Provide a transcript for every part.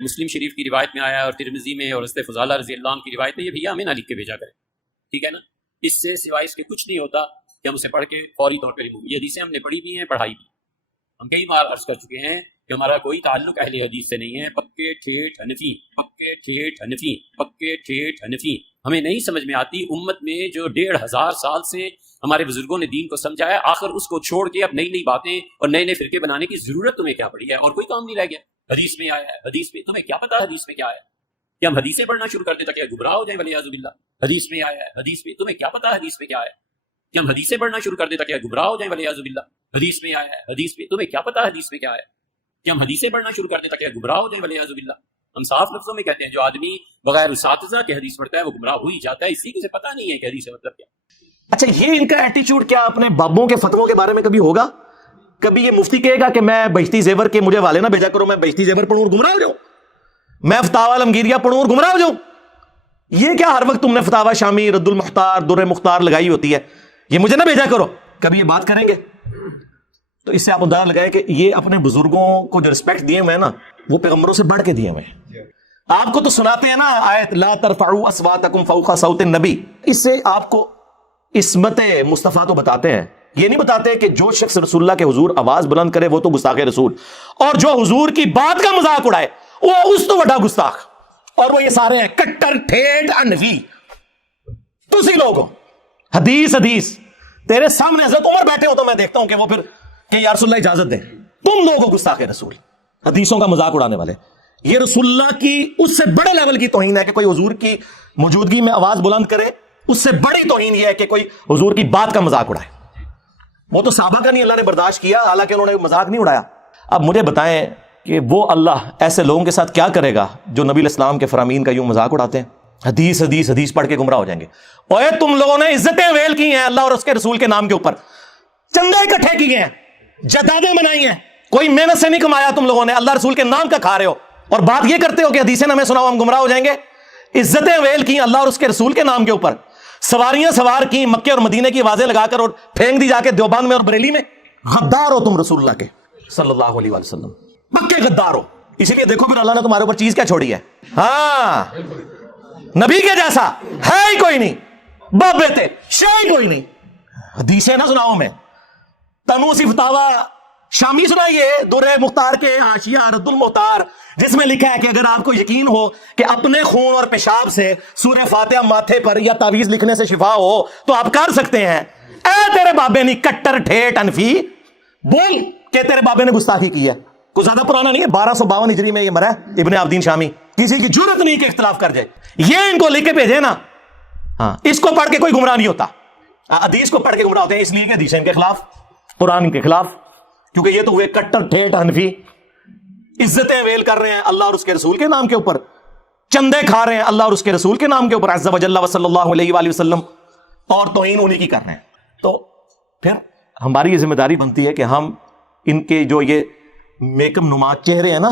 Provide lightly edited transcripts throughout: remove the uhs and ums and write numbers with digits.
مسلم شریف کی روایت میں آیا ہے اور ترمذی میں اور حضرت فضالہ رضی اللہ عنہ کی روایت میں، یہ بھیا ہمیں نہ لکھ کے بھیجا کرے، ٹھیک ہے نا؟ اس سے سوائے اس کے کچھ نہیں ہوتا کہ ہم اسے پڑھ کے فوری طور پر یہ حدیثیں ہم نے پڑھی بھی ہیں، پڑھائی بھی، ہم کئی بار عرض کر چکے ہیں کہ ہمارا کوئی تعلق اہل حدیث سے نہیں ہے، پکے ٹھیٹ حنفی، پکے ٹھیٹ حنفی، پکے ٹھیٹ حنفی۔ ہمیں نہیں سمجھ میں آتی امت میں جو 1500 سال سے ہمارے بزرگوں نے دین کو سمجھا ہے، آخر اس کو چھوڑ کے اب نئی نئی باتیں اور نئے نئے فرقے بنانے کی ضرورت تمہیں کیا پڑی ہے؟ اور کوئی کام نہیں رہ گیا۔ حدیث میں آیا ہے، حدیث میں تمہیں کیا پتا حدیث میں کیا ہے؟ کہ ہم حدیثیں پڑھنا شروع کر دیں تاکہ گمراہ ہو جائیں ولیعاذ باللہ؟ حدیث میں آیا ہے، حدیث میں تمہیں کیا پتا حدیث میں کیا ہے؟ کہ ہم حدیثیں پڑھنا شروع کر دیں تاکہ گمراہ ہو جائیں ولیعاذ باللہ؟ حدیث میں آیا ہے، حدیث میں تمہیں کیا پتا حدیث میں کیا ہے؟ کہ ہم حدیثیں پڑھنا شروع کر دیں تاکہ گمراہ ہو جائیں ولیعاذ باللہ؟ ہم صاف لفظوں میں کہتے ہیں جو آدمی بغیر اساتذہ کے حدیث پڑھتا ہے وہ گمراہ ہو ہی جاتا ہے، اسی کو سے پتہ نہیں ہے کہ حدیث کا مطلب کیا۔ اچھا، یہ ان کا ایٹیچیوڈ کیا اپنے بابوں کے فتووں کے بارے میں کبھی ہوگا؟ کبھی یہ مفتی کہے گا کہ میں بہشتی زیور کے مجھے والے نہ بھیجا کرو، میں بہشتی زیور پڑھوں اور گمراہ ہو جاؤں، میں فتاوی عالمگیریہ پڑھوں اور گمراہ ہو جاؤں؟ یہ کیا ہر وقت تم نے فتاوی شامی، رد المختار، در مختار لگائی ہوتی ہے، یہ مجھے نہ بھیجا کرو؟ کبھی یہ بات کریں گے؟ تو اس سے آپ اندازہ لگائیں کہ یہ اپنے بزرگوں کو جو رسپیکٹ دیے ہوئے ہیں نا، وہ پیغمبروں سے بڑھ کے دیے ہوئے ہیں۔ آپ کو تو سناتے ہیں نا آیت لا ترفعوا اصواتکم فوق صوت النبی، اس سے آپ کو عصمت مصطفیٰ تو بتاتے ہیں، یہ نہیں بتاتے کہ جو شخص رسول اللہ کے حضور آواز بلند کرے وہ تو گستاخ رسول، اور جو حضور کی بات کا مذاق اڑائے وہ اس تو بڑا گستاخ، اور وہ یہ سارے ہیں کٹر ٹھیٹ انفی۔ تسی لوگ ہو حدیث حدیث، تیرے سامنے حضرت عمر بیٹھے ہو تو میں دیکھتا ہوں کہ وہ پھر کہ یا رسول اللہ اجازت دیں، تم لوگ ہو گستاخ رسول، حدیثوں کا مذاق اڑانے والے۔ یہ رسول اللہ کی اس سے بڑے لیول کی توہین ہے کہ کوئی حضور کی موجودگی میں آواز بلند کرے، اس سے بڑی توہین یہ ہے کہ کوئی حضور کی بات کا مذاق اڑائے۔ وہ تو صحابہ کا نہیں اللہ نے برداشت کیا، حالانکہ انہوں نے مذاق نہیں اڑایا۔ اب مجھے بتائیں کہ وہ اللہ ایسے لوگوں کے ساتھ کیا کرے گا جو نبی علیہ السلام کے فرامین کا یوں مذاق اڑاتے ہیں؟ حدیث حدیث حدیث پڑھ کے گمراہ ہو جائیں گے۔ اوے تم لوگوں نے عزتیں ویل کی ہیں اللہ اور اس کے رسول کے نام کے اوپر، چندے اکٹھے کیے ہیں، جدادیں بنائی ہیں، کوئی محنت سے نہیں کمایا تم لوگوں نے، اللہ رسول کے نام کا کھا رہے ہو، اور بات یہ کرتے ہو کہ حدیثیں ہمیں سناؤ ہم گمراہ ہو جائیں گے۔ عزتیں ویل کی اللہ اور اس کے رسول کے نام کے اوپر، سواریاں سوار کی مکے اور مدینے کی آوازیں لگا کر اور پھینک دی جا کے دیوبند میں اور بریلی میں۔ غدار ہو تم رسول اللہ کے صلی اللہ علیہ وسلم، پکے غدار ہو۔ اسی لیے دیکھو پھر اللہ نے تمہارے اوپر چیز کیا چھوڑی ہے، ہاں نبی کے جیسا ہے ہی کوئی نہیں، باپ بیٹے شے ہی کوئی نہیں۔ حدیثیں نہ سناؤ میں، تنوسی فتاوی شامی سنائیے، در مختار کے حاشیہ رد المختار، جس میں لکھا ہے کہ اگر آپ کو یقین ہو کہ اپنے خون اور پیشاب سے سورہ فاتحہ ماتھے پر یا تعویذ لکھنے سے شفا ہو تو آپ کر سکتے ہیں۔ اے تیرے بابے نہیں کٹر ٹھیٹ انفی، بول کہ تیرے بابے نے گستاخی کی ہے۔ کوئی زیادہ پرانا نہیں ہے، 1252 ہجری میں یہ مرا ہے ابن عابدین شامی، کسی کی جرت نہیں کہ اختلاف کر جائے۔ یہ ان کو لکھ کے بھیجے نا، ہاں اس کو پڑھ کے کوئی گمراہ نہیں ہوتا۔ حدیث کو پڑھ کے گمراہ ہوتے ہیں اس لیے کہ حدیثیں ان کے خلاف، قرآن کے خلاف، کیونکہ یہ تو ہوئے کٹر ٹھیٹ حنفی، عزتیں ویل کر رہے ہیں اللہ اور اس کے رسول کے نام کے اوپر، چندے کھا رہے ہیں اللہ اور اس کے رسول کے نام کے اوپر عز و جل صلی اللہ علیہ وآلہ وسلم، اور توہین انہی کی کر رہے ہیں۔ تو پھر ہماری یہ ذمہ داری بنتی ہے کہ ہم ان کے جو یہ میکم نما چہرے ہیں نا،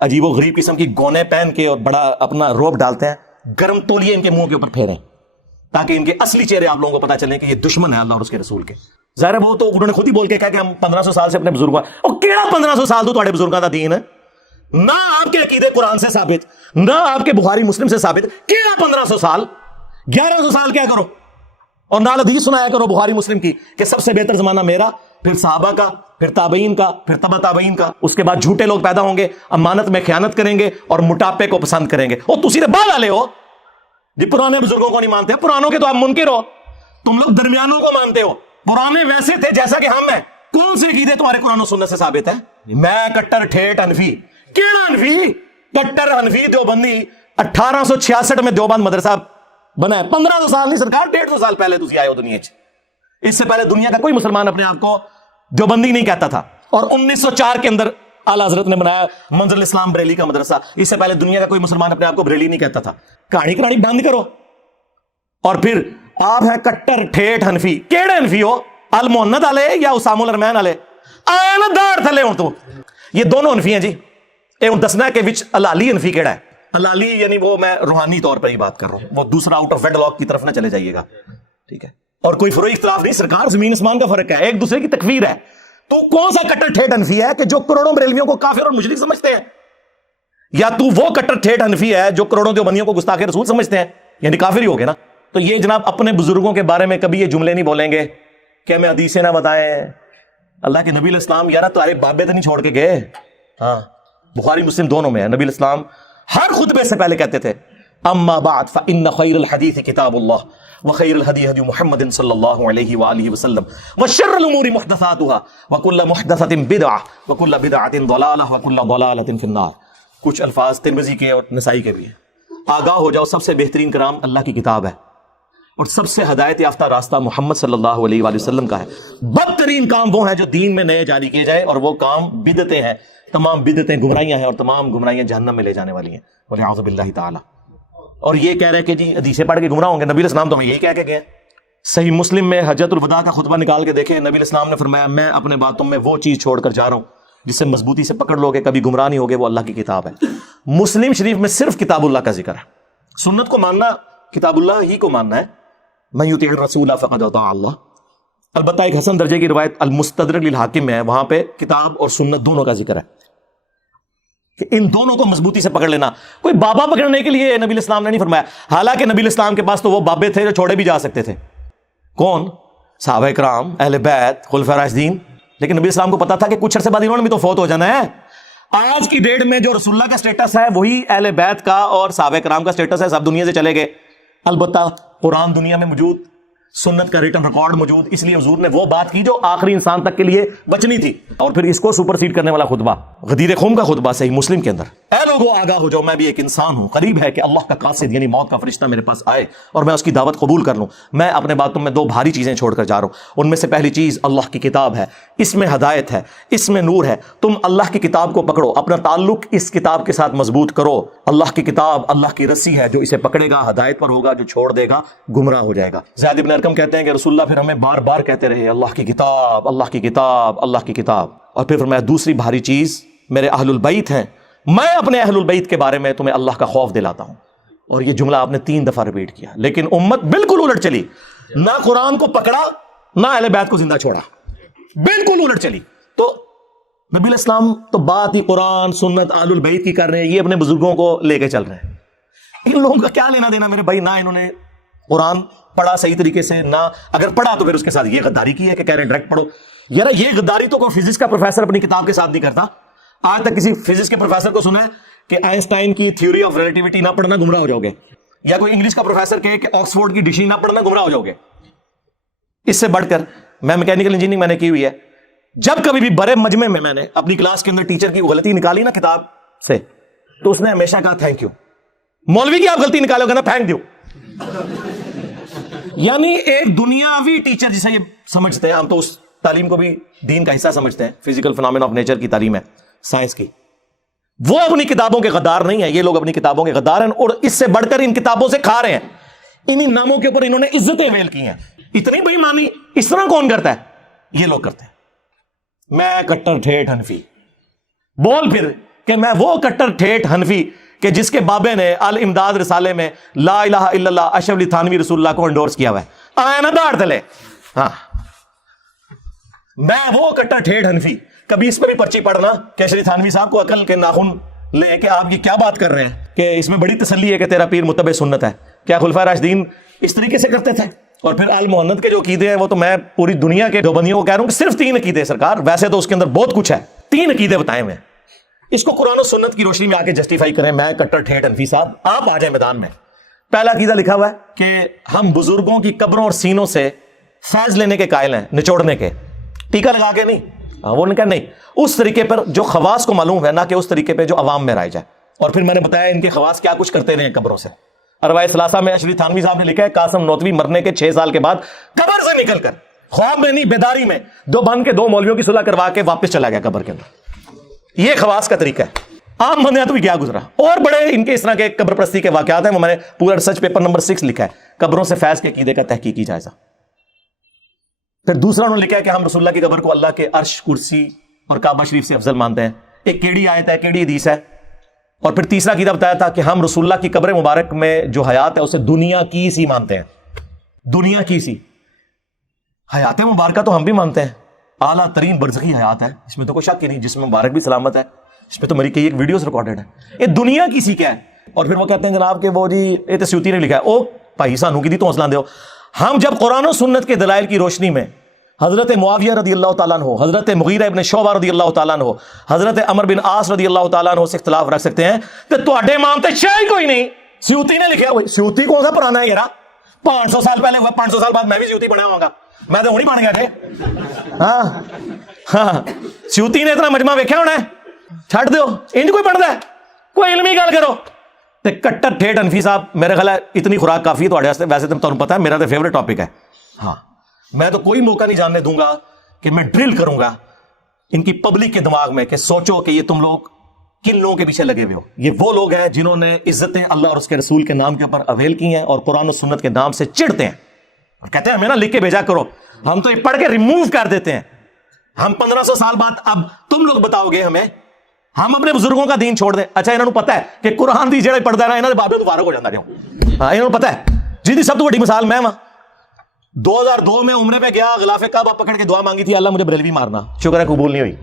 عجیب و غریب قسم کی گونے پہن کے اور بڑا اپنا روب ڈالتے ہیں، گرم تولیے ان کے منہ کے اوپر پھیریں تاکہ ان کے اصلی چہرے آپ لوگوں کو پتہ چلیں کہ یہ دشمن ہے اللہ اور اس کے رسول کے۔ ظاہر ہے وہ تو انہوں نے خود ہی بول کے کہا کہ ہم 1500 سال سے اپنے بزرگوں، اور کیڑا 1500 سال تو تھوڑے بزرگوں کا دین ہے، نہ آپ کے عقیدے قرآن سے ثابت، نہ آپ کے بخاری مسلم سے ثابت، کیڑا 1500 سال، 1100 سال کیا کرو، اور نال حدیث سنایا کرو بخاری مسلم کی کہ سب سے بہتر زمانہ میرا، پھر صحابہ کا، پھر تابعین کا، پھر تبع تابعین کا، اس کے بعد جھوٹے لوگ پیدا ہوں گے، امانت میں خیانت کریں گے اور موٹاپے کو پسند کریں گے۔ اور تسی بعد والے ہو جی پرانے بزرگوں کو نہیں مانتے، پرانوں کے تو آپ منکر ہو، تم لوگ درمیانوں کو مانتے ہو، پرانے ویسے تھے جیسا کہ ہم ہیں۔ کون سے عقیدے تمہارے قرآن و سنت سے ثابت ہے؟ میں کٹر ٹھیٹ انفی، کیڑا انفی؟ کٹر انفی دیوبندی 1866 میں دیوبند مدرسہ بنا ہے، 1500 سال نہیں سرکار، 150 سال پہلے تسی آئے ہو دنیا چ۔ اس سے پہلے دنیا کا کوئی مسلمان اپنے آپ کو دیوبندی نہیں کہتا تھا، اور 1904 کے اندر اعلیٰ حضرت نے بنایا منزل اسلام بریلی کا مدرسہ۔ اس سے پہلے دنیا کا کوئی مسلمان اپنے آپ کو بریلی نہیں کہتا تھا۔ کہانی بند کرو، اور پھر آپ ہیں کٹر ٹھیٹ حنفی۔ کیڑے حنفی ہو؟ المحنت والے یا اسام الرحمن والے؟ آیا نا داڑ تھلے ہوں تو یہ دونوں حنفی ہیں جی۔ اے ہوں دسنا ہے کہ وچ الالی حنفی کیڑا ہے؟ الالی یعنی وہ میں روحانی طور پر ہی بات کر رہا ہوں، وہ دوسرا آؤٹ آف ویڈ لاک کی طرف نہ چلے جائیے گا، ٹھیک ہے؟ اور کوئی فروئی اختلاف نہیں، سرکار زمین آسمان کا فرق ہے، ایک دوسرے کی تکفیر ہے۔ تو کون سا کٹر ٹھیٹ حنفی ہے کہ جو کروڑوں بریلویوں کو کافر اور مشرک سمجھتے ہیں؟ یا تو وہ کٹر ٹھیٹ حنفی ہے جو کروڑوں دیوبندیوں کو گستاخ رسول سمجھتے ہیں، یعنی کافر ہی ہو گئے نا. تو یہ جناب اپنے بزرگوں کے بارے میں کبھی یہ جملے نہیں بولیں گے کہ ہمیں حدیثیں نہ بتائیں. اللہ کے نبی علیہ السلام یار تمہارے بابے تو نہیں چھوڑ کے گئے. ہاں بخاری مسلم دونوں میں ہے. نبی علیہ السلام ہر خطبے سے پہلے کہتے تھے اما بعد فإن خیر الحدیث کتاب اللہ وخیر الہدی ہدی محمد صلی اللہ علیہ وآلہ وسلم وشر الامور محدثاتها وکل محدثۃ بدعہ وکل بدعۃ ضلالہ وکل ضلالۃ فی النار. کچھ الفاظ ترمذی کے اور نسائی کے بھی ہیں. آگاہ ہو جاؤ سب سے بہترین کلام اللہ کی کتاب ہے اور سب سے ہدایت یافتہ راستہ محمد صلی اللہ علیہ وآلہ وسلم کا ہے. بدترین کام وہ ہیں جو دین میں نئے جاری کیے جائیں اور وہ کام بدعتیں ہیں. تمام بدعتیں گمراہیاں ہیں اور تمام گمراہیاں جہنم میں لے جانے والی ہیں والعیاذ باللہ تعالی. اور یہ کہہ رہے کہ جی حدیثیں پڑھ کے گمراہ ہوں گے. نبی علیہ السلام تو ہمیں یہی کہہ کے گئے. صحیح مسلم میں حجۃ الوداع کا خطبہ نکال کے دیکھیں. نبی علیہ السلام نے فرمایا میں اپنے باتوں میں وہ چیز چھوڑ کر جا رہا ہوں جسے مضبوطی سے پکڑ لو گے کبھی گمراہ نہیں ہوگے. وہ اللہ کی کتاب ہے. مسلم شریف میں صرف کتاب اللہ کا ذکر ہے. سنت کو ماننا کتاب اللہ ہی کو ماننا ہے. من یطیع الرسول فقد اطاع اللہ. البتہ ایک حسن درجے کی روایت المستدرک للحاکم میں ہے, وہاں پہ کتاب اور سنت دونوں کا ذکر ہے کہ ان دونوں کو مضبوطی سے پکڑ لینا. کوئی بابا پکڑنے کے لیے نبی الاسلام نے نہیں فرمایا. حالانکہ نبی الاسلام کے پاس تو وہ بابے تھے جو چھوڑے بھی جا سکتے تھے. کون؟ صحابہ کرام, اہل بیت, خلفاء راشدین. لیکن نبی الاسلام کو پتا تھا کہ کچھ عرصے بعد انہوں نے بھی تو فوت ہو جانا ہے. آج کی ڈیٹ میں جو رسول اللہ کا سٹیٹس ہے وہی اہل بیت کا اور صحابہ کرام کا سٹیٹس ہے. سب دنیا سے چلے گئے. البتہ قرآن دنیا میں موجود, سنت کا ریٹن ریکارڈ موجود, اس لیے حضور نے وہ بات کی جو آخری انسان تک کے لیے بچنی تھی. اور پھر اس کو سپر سیڈ کرنے والا خطبہ غدیر خم کا خطبہ صحیح مسلم کے اندر, اے لوگوں آگاہ ہو جاؤ میں بھی ایک انسان ہوں, قریب ہے کہ اللہ کا قاصد یعنی موت کا فرشتہ میرے پاس آئے اور میں اس کی دعوت قبول کر لوں. میں اپنے باتوں میں دو بھاری چیزیں چھوڑ کر جا رہا ہوں. ان میں سے پہلی چیز اللہ کی کتاب ہے, اس میں ہدایت ہے, اس میں نور ہے. تم اللہ کی کتاب کو پکڑو, اپنا تعلق اس کتاب کے ساتھ مضبوط کرو. اللہ کی کتاب اللہ کی رسی ہے, جو اسے پکڑے گا ہدایت پر ہوگا, جو چھوڑ دے گا گمراہ ہو جائے گا. زید بن ارقم کہتے ہیں کہ رسول اللہ پھر ہمیں بار بار کہتے رہے اللہ کی کتاب, اللہ کی کتاب, اللہ کی کتاب. اور پھر فرمایا دوسری بھاری چیز میرے اہل البیت ہیں, میں اپنے اہل البیت کے بارے میں تمہیں اللہ کا خوف دلاتا ہوں. اور یہ جملہ آپ نے 3 دفعہ ریپیٹ کیا. لیکن امت بالکل الٹ چلی, نہ قرآن کو پکڑا نہ اہل بیت کو زندہ چھوڑا, بالکل الٹ چلی. تو نبی علیہ السلام تو بات ہی قرآن سنت اہل البیت کی کر رہے ہیں, یہ اپنے بزرگوں کو لے کے چل رہے ہیں. ان لوگوں کا کیا لینا دینا میرے بھائی؟ نہ انہوں نے قرآن پڑھا صحیح طریقے سے, نہ اگر پڑھا تو پھر اس کے ساتھ یہ غداری کی ہے کہ کہہ رہے ہیں ڈائریکٹ پڑھو. یار یہ غداری تو کوئی فزکس کا پروفیسر اپنی کتاب کے ساتھ نہیں کرتا. آج تک کسی فزکس کے پروفیسر کو سنا ہے کہ آئنسٹائن کی تھیوری آف ریلیٹیوٹی نہ پڑھنا گمراہ ہو جاؤ گے, یا کوئی انگلش کا پروفیسر کہے کہ آکسفورڈ کی ڈکشنری نہ پڑھنا گمراہ ہو جاؤ گے. اس سے بڑھ کر میں میکینیکل انجینئرنگ میں نے کی ہوئی ہے, جب کبھی بھی بڑے مجمع میں نے اپنی کلاس کے اندر ٹیچر کی غلطی نکالی نا کتاب سے, تو اس نے ہمیشہ کہا تھینک یو. مولوی کی آپ غلطی نکالو گے نا تھینک یو. یعنی ایک دنیاوی ٹیچر جسے یہ سمجھتے ہیں, ہم تو اس تعلیم کو بھی دین کا حصہ سمجھتے ہیں, فزیکل فنامین آف نیچر کی تعلیم ہے, سائنس کی, وہ اپنی کتابوں کے غدار نہیں ہے. یہ لوگ اپنی کتابوں کے غدار ہیں اور اس سے بڑھ کر ان کتابوں سے کھا رہے ہیں. انہی ناموں کے اوپر انہوں نے عزتیں ویل کی ہیں. اتنی بے ایمانی اس طرح کون کرتا ہے؟ یہ لوگ کرتے ہیں. میں کٹر ٹھیٹ حنفی, بول پھر کہ میں وہ کٹر ٹھیٹ حنفی کہ جس کے بابے نے الامداد رسالے میں لا الہ الا اللہ اشرف علی تھانوی رسول اللہ کو انڈورس کیا ہوا ہے. آیا نا داڑ تلے. ہاں میں وہ کٹر ٹھیٹ حنفی. کبھی اس پہ بھی پرچی پڑھنا کہ اشرف تھانوی صاحب کو عقل کے ناخن لے کہ آپ یہ کیا بات کر رہے ہیں, کہ اس میں بڑی تسلی ہے کہ تیرا پیر متبع سنت ہے. کیا خلفائے راشدین اس طریقے سے کرتے تھے؟ اور پھر آل محنت کے جو عقیدے ہیں وہ تو میں پوری دنیا کے دیوبندیوں کو کہہ رہا ہوں کہ صرف 3 عقیدے سرکار, ویسے تو اس کے اندر بہت کچھ ہے, 3 عقیدے بتائے ہوئے ہیں. اس کو قرآن و سنت کی روشنی میں آ کے جسٹیفائی کریں. میں کٹر ٹھیٹ حنفی صاحب, آپ آ جائیں میدان میں. پہلا عقیدہ لکھا ہوا ہے کہ ہم بزرگوں کی قبروں اور سینوں سے فیض لینے کے قائل ہیں, نچوڑنے کے, ٹیکا لگا کے نہیں. وہ نے کہا نہیں, اس طریقے پر جو خواص کو معلوم ہے, نہ کہ اس طریقے پہ جو عوام میں رائج ہے. اور پھر میں نے بتایا ان کے خواص کیا کچھ کرتے رہے قبروں سے. اربعہ ثلاثہ میں اشرف تھانوی صاحب نے لکھا ہے قاسم نوتوی مرنے کے 6 سال کے بعد قبر سے نکل کر, خواب میں نہیں بیداری میں, دیوبند کے 2 مولویوں کی صلح کروا کے واپس چلا گیا قبر کے اندر. یہ خواص کا طریقہ ہے. عام بندے تو بھی کیا گزرا. اور بڑے ان کے اس طرح کے قبر پرستی کے واقعات ہیں, وہ میں نے پورا ریسرچ پیپر نمبر 6 لکھا ہے, قبروں سے فیض کے عقیدے کا تحقیقی جائزہ. پھر دوسرا انہوں نے لکھا ہے کہ ہم رسول اللہ کی قبر کو اللہ کے عرش, کرسی اور کعبہ شریف سے افضل مانتے ہیں. ایک کیڑی آیت ہے, کیڑی حدیث ہے. اور پھر تیسرا عقیدہ بتایا تھا کہ ہم رسول اللہ کی قبر مبارک میں جو حیات ہے اسے دنیا کی سی مانتے ہیں. دنیا کی سی حیات مبارکہ تو ہم بھی مانتے ہیں, اعلیٰ ترین برزخی حیات ہے, اس میں تو کوئی شک ہی نہیں, جس میں مبارک بھی سلامت ہے, اس پہ تو میری کئی ایک ویڈیوز ریکارڈڈ ہے. یہ دنیا کی سیکھ ہے. اور پھر وہ کہتے ہیں جناب کہ وہ جی یہ تو سیوطی نے لکھا ہے. او بھائی سانو کی دی تو حوصلہ دو. ہم جب قرآن و سنت کے دلائل کی روشنی میں حضرت معاویہ رضی اللہ تعالیٰ عنہ، حضرت مغیرہ ابن شعبہ رضی اللہ تعالیٰ عنہ، حضرت عمر بن عاص رضی اللہ تعالیٰ عنہ سے اختلاف رکھ سکتے ہیں تو تواڈے امام تے شے کوئی نہیں. سیوطی نے لکھا. سیوطی کون سا پرانا ہے یار؟ 500 سال پہلے ہوا. 500 سال بعد میں بھی سیوطی بنا ہوں گا. میں تو ہوں نہیں بن گیا تھے. ہاں سیوطی نے اتنا مجمع ویکھیا ہونا ہے. چھڈ دیو انج کوئی پڑھدا ہے. کوئی علمی گل کرو. تے کٹر ٹھیٹ انفی صاحب میرے خیال ہے اتنی خوراک کافی ہے تواڈے واسطے. ویسے تو تمہیں پتہ ہے میرا تو فیوریٹ ٹاپک ہے. ہاں میں تو کوئی موقع نہیں جاننے دوں گا کہ میں ڈرل کروں گا ان کی پبلک کے دماغ میں کہ سوچو کہ یہ تم لوگ کن لوگوں کے پیچھے لگے ہوئے ہو. یہ وہ لوگ ہیں جنہوں نے عزتیں اللہ اور اس کے رسول کے نام کے اوپر اویل کی ہیں اور قرآن و سنت کے نام سے چڑھتے ہیں اور کہتے ہیں ہمیں نا لکھ کے بھیجا کرو. ہم تو یہ پڑھ کے ریموو کر دیتے ہیں. ہم 1500 سال بعد اب تم لوگ بتاؤ گے ہمیں ہم اپنے بزرگوں کا دین چھوڑ دیں. اچھا انہوں نے پتا ہے کہ قرآن دی جڑے پڑھتا ہے نا انہوں نے بابے مبارک ہو جاتا جاؤ. ہاں انہوں نے پتا ہے. جی سب تو بڑی مثال میں وہاں 2002 میں عمرے پہ گیا. غلاف کعبہ پکڑ کے دعا مانگی تھی اللہ مجھے بریلوی مارنا. شکر ہے قبول نہیں ہوئی.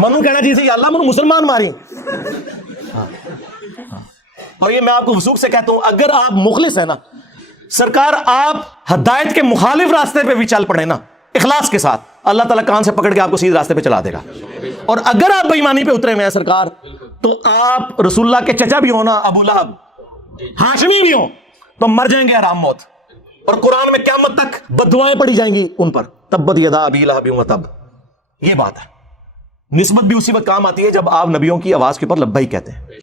منو کہنا چاہیے یا اللہ منو مسلمان ماری. اور یہ میں آپ کو وثوق سے کہتا ہوں اگر آپ مخلص ہیں نا سرکار آپ ہدایت کے مخالف راستے پہ بھی چل پڑے نا اخلاص کے ساتھ اللہ تعالیٰ کان سے پکڑ کے آپ کو سیدھے راستے پہ چلا دے گا. اور اگر آپ بے ایمانی پہ اترے ہوئے ہیں سرکار تو آپ رسول اللہ کے چچا بھی ہو نا ابو لہب ہاشمی بھی ہو تو مر جائیں گے آرام موت. اور قرآن میں قیامت تک بددعائیں پڑی جائیں گی ان پر. تبت یدا ابی لہب وتب. یہ بات ہے. نسبت بھی اسی وقت کام آتی ہے جب آپ نبیوں کی آواز کے اوپر لبیک کہتے ہیں.